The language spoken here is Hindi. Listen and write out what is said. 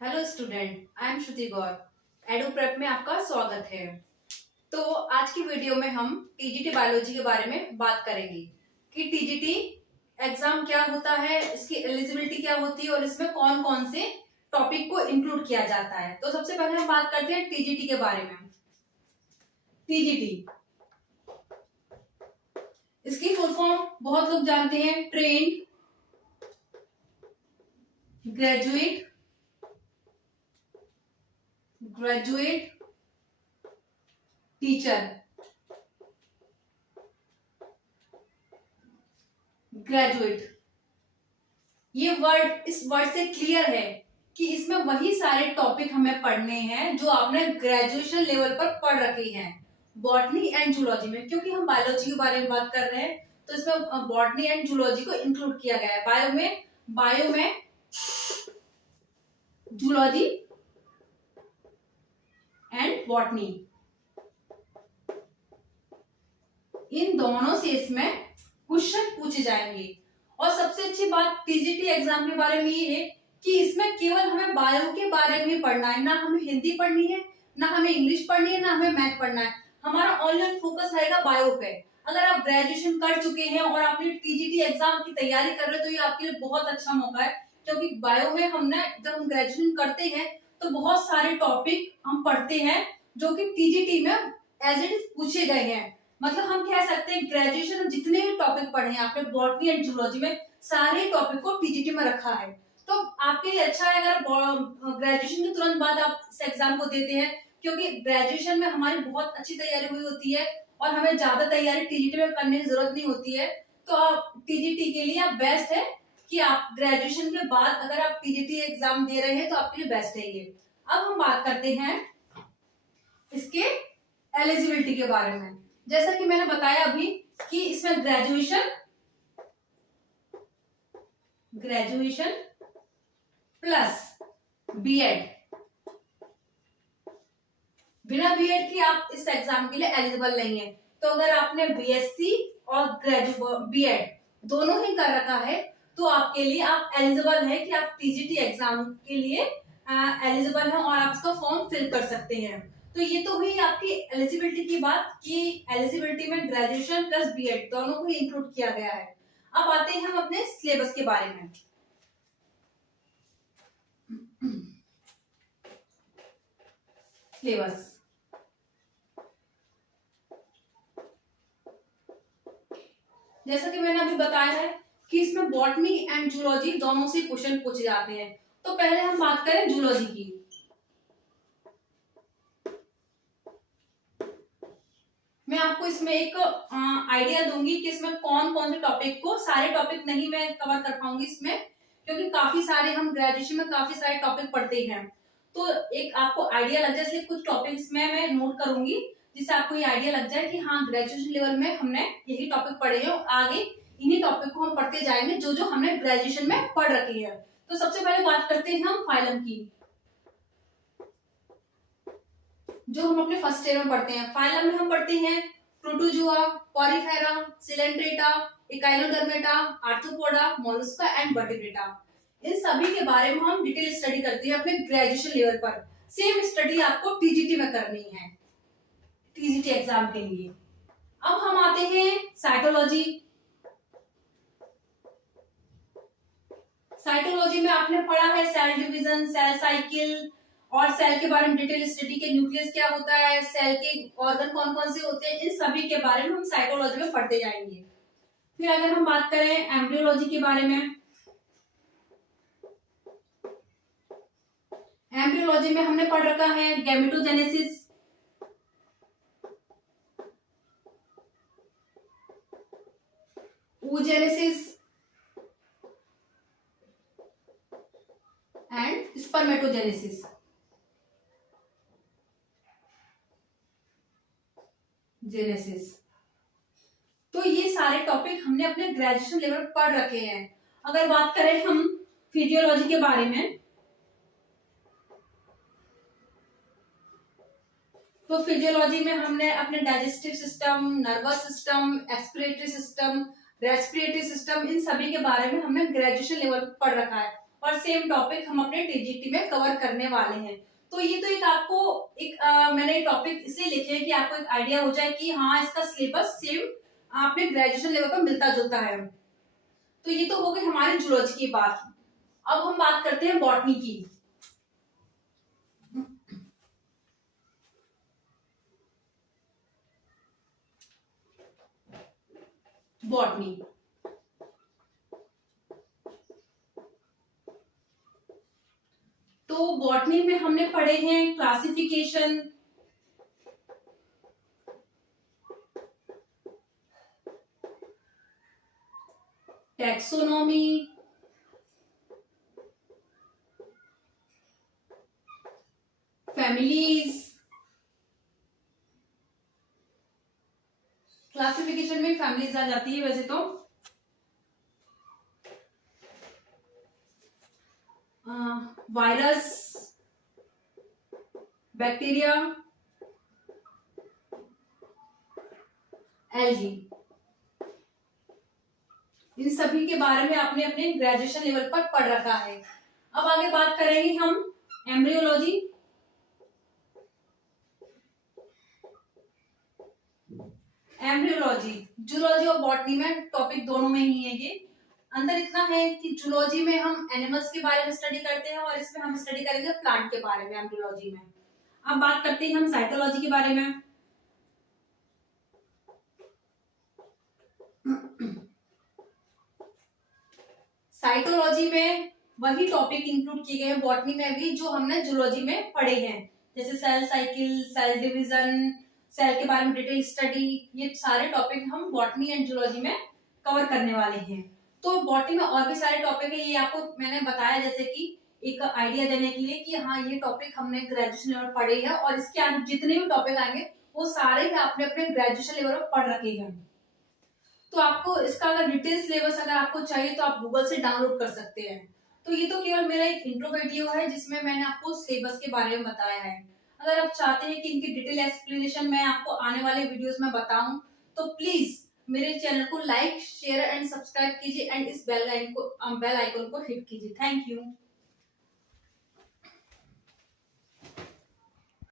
Hello student, I am Shruti Gaur. Edu prep में आपका स्वागत है। तो आज की वीडियो में हम टीजीटी बायोलॉजी के बारे में बात करेंगे कि टीजीटी एग्जाम क्या होता है, इसकी एलिजिबिलिटी क्या होती है और इसमें कौन कौन से टॉपिक को इंक्लूड किया जाता है। तो सबसे पहले हम बात करते हैं टीजीटी के बारे में। टीजीटी, इसकी फुल फॉर्म बहुत लोग जानते हैं, ट्रेन्ड ग्रेजुएट टीचर। ग्रेजुएट, ये वर्ड, इस वर्ड से क्लियर है कि इसमें वही सारे टॉपिक हमें पढ़ने हैं जो आपने ग्रेजुएशन लेवल पर पढ़ रखे हैं बॉटनी एंड जूलॉजी में। क्योंकि हम बायोलॉजी के बारे में बात कर रहे हैं तो इसमें बॉटनी एंड जूलॉजी को इंक्लूड किया गया है। बायो में जूलॉजी एंड बॉटनी, इन दोनों से इसमें क्वेश्चन पूछे जाएंगे। और सबसे अच्छी बात टीजीटी एग्जाम के बारे में ये है कि इसमें केवल हमें बायो के बारे में पढ़ना है, ना हमें हिंदी पढ़नी है, ना हमें इंग्लिश पढ़नी है, ना हमें मैथ पढ़ना है। हमारा ऑनलाइन फोकस रहेगा बायो पे। अगर आप ग्रेजुएशन कर चुके हैं और आपने टीजीटी एग्जाम की तैयारी कर रहे हो तो ये आपके लिए बहुत अच्छा मौका है। क्योंकि बायो में हमने जब हम ग्रेजुएशन करते हैं तो बहुत सारे टॉपिक हम पढ़ते हैं जो कि टीजीटी में एज इट इज पूछे गए हैं। मतलब हम कह सकते हैं ग्रेजुएशन में जितने भी टॉपिक पढ़े हैं आपने बॉटनी एंड जूलॉजी में, सारे टॉपिक को टीजीटी में रखा है। तो आपके लिए अच्छा है अगर ग्रेजुएशन के तुरंत बाद आप इस एग्जाम को देते हैं, क्योंकि ग्रेजुएशन में हमारी बहुत अच्छी तैयारी हुई होती है और हमें ज्यादा तैयारी टीजीटी में करने की जरूरत नहीं होती है। तो आप टीजीटी के लिए आप बेस्ट है कि आप ग्रेजुएशन के बाद अगर आप टीजीटी एग्जाम दे रहे हैं तो आपके लिए बेस्ट है ये। अब हम बात करते हैं इसके एलिजिबिलिटी के बारे में। जैसा कि मैंने बताया अभी कि इसमें ग्रेजुएशन प्लस बीएड, बिना बीएड की आप इस एग्जाम के लिए एलिजिबल नहीं है। तो अगर आपने बीएससी और बीएड दोनों ही कर रखा है तो आपके लिए आप एलिजिबल है कि आप टीजीटी एग्जाम के लिए एलिजिबल हैं और आप इसका फॉर्म फिल कर सकते हैं। तो ये तो हुई आपकी एलिजिबिलिटी की बात कि एलिजिबिलिटी में ग्रेजुएशन प्लस बीएड दोनों को ही इंक्लूड किया गया है। अब आते हैं हम अपने सिलेबस के बारे में। सिलेबस, जैसा कि मैंने अभी बताया है कि इसमें बॉटनी एंड जूलॉजी दोनों से क्वेश्चन पूछे जाते हैं। तो पहले हम बात करें जूलॉजी की। मैं आपको इसमें एक आइडिया दूंगी कि इसमें कौन कौन से टॉपिक को, सारे टॉपिक नहीं मैं कवर कर पाऊंगी इसमें, क्योंकि काफी सारे हम ग्रेजुएशन में काफी सारे टॉपिक पढ़ते हैं। तो एक आपको आइडिया लग जाए, इसलिए कुछ टॉपिक्स में मैं नोट करूंगी जिससे आपको ये आइडिया लग जाए कि हाँ ग्रेजुएशन लेवल में हमने यही टॉपिक पढ़े हैं और आगे इन्हीं टॉपिक को हम पढ़ते जाएंगे जो जो हमने ग्रेजुएशन में पढ़ रखी है। तो सबसे पहले बात करते हैं हम फाइलम की, जो हम अपने फर्स्ट ईयर में पढ़ते हैं। फाइलम में हम पढ़ते हैं protozoa, porifera, coelenterata, echinodermata, arthropoda, mollusca and vertebrata. इन सभी के बारे में हम डिटेल स्टडी करते हैं अपने ग्रेजुएशन लेवल पर। सेम स्टडी आपको टीजीटी में करनी है, टीजीटी एग्जाम के लिए। अब हम आते हैं साइटोलॉजी। साइटोलॉजी में आपने पढ़ा है सेल डिवीजन, सेल साइकिल और सेल के बारे में डिटेल स्टडी के, न्यूक्लियस क्या होता है, सेल के ऑर्गन कौन कौन से होते हैं, इन सभी के बारे में हम साइटोलॉजी में पढ़ते जाएंगे। फिर अगर हम बात करें एम्ब्रियोलॉजी के बारे में, एम्ब्रियोलॉजी में हमने पढ़ रखा है गैमेटोजेनेसिस, oogenesis एंड स्पर्मेटोजेनेसिस। तो ये सारे टॉपिक हमने अपने ग्रेजुएशन लेवल पर पढ़ रखे हैं। अगर बात करें हम फिजियोलॉजी के बारे में, तो फिजियोलॉजी में हमने अपने digestive system, nervous system, expiratory system, respiratory system, इन सभी के बारे में हमने ग्रेजुएशन लेवल पर पढ़ रखा है। और सेम टॉपिक हम अपने टीजीटी में कवर करने वाले हैं। तो ये तो एक आपको एक मैंने टॉपिक इसलिए लिखे हैं कि आपको एक आइडिया हो जाए कि हाँ इसका सिलेबस सेम आपने ग्रेजुएशन लेवल पर मिलता जुलता है। तो ये तो हो गई हमारी जूलॉजी की बात। अब हम बात करते हैं बॉटनी की। बॉटनी तो बॉटनी में हमने पढ़े हैं क्लासिफिकेशन, टैक्सोनॉमी, फैमिलीज। क्लासिफिकेशन में फैमिलीज आ जाती है वैसे तो, वायरस, बैक्टीरिया, एल्गी, इन सभी के बारे में आपने अपने ग्रेजुएशन लेवल पर पढ़ रखा है। अब आगे बात करेंगे हम एम्ब्रियोलॉजी। एम्ब्रियोलॉजी जूलॉजी और बॉटनी में टॉपिक दोनों में ही है। ये अंदर इतना है कि जूलॉजी में हम एनिमल्स के बारे में स्टडी करते हैं और इसमें हम स्टडी करेंगे प्लांट के बारे में एम्ब्रियोलॉजी में। अब बात करते हैं हम साइटोलॉजी के बारे में। साइटोलॉजी में वही टॉपिक इंक्लूड किए गए हैं बॉटनी में भी जो हमने जूलॉजी में पढ़े हैं, जैसे cell cycle, cell division, cell के बारे में डिटेल स्टडी। ये सारे टॉपिक हम बॉटनी एंड जूलॉजी में कवर करने वाले हैं। तो बॉटनी में और भी सारे टॉपिक है, ये आपको मैंने बताया जैसे कि एक आइडिया देने के लिए कि हाँ ये टॉपिक हमने ग्रेजुएशन लेवल पढ़े हैं और इसके आगे जितने भी टॉपिक आएंगे वो सारे आपने अपने ग्रेजुएशन लेवल पर पढ़ रखे हैं। तो आपको इसका अगर डिटेल सिलेबस अगर आपको चाहिए तो आप गूगल से डाउनलोड कर सकते हैं। तो ये तो केवल मेरा एक इंट्रो वीडियो है जिसमें मैंने आपको सिलेबस के बारे में बताया है। अगर आप चाहते हैं कि इनकी डिटेल एक्सप्लेनेशन मैं आपको आने वाले वीडियोस में बताऊं तो प्लीज मेरे चैनल को लाइक, शेयर एंड सब्सक्राइब कीजिए एंड इस बेल आइकन को हिट कीजिए। Thank you.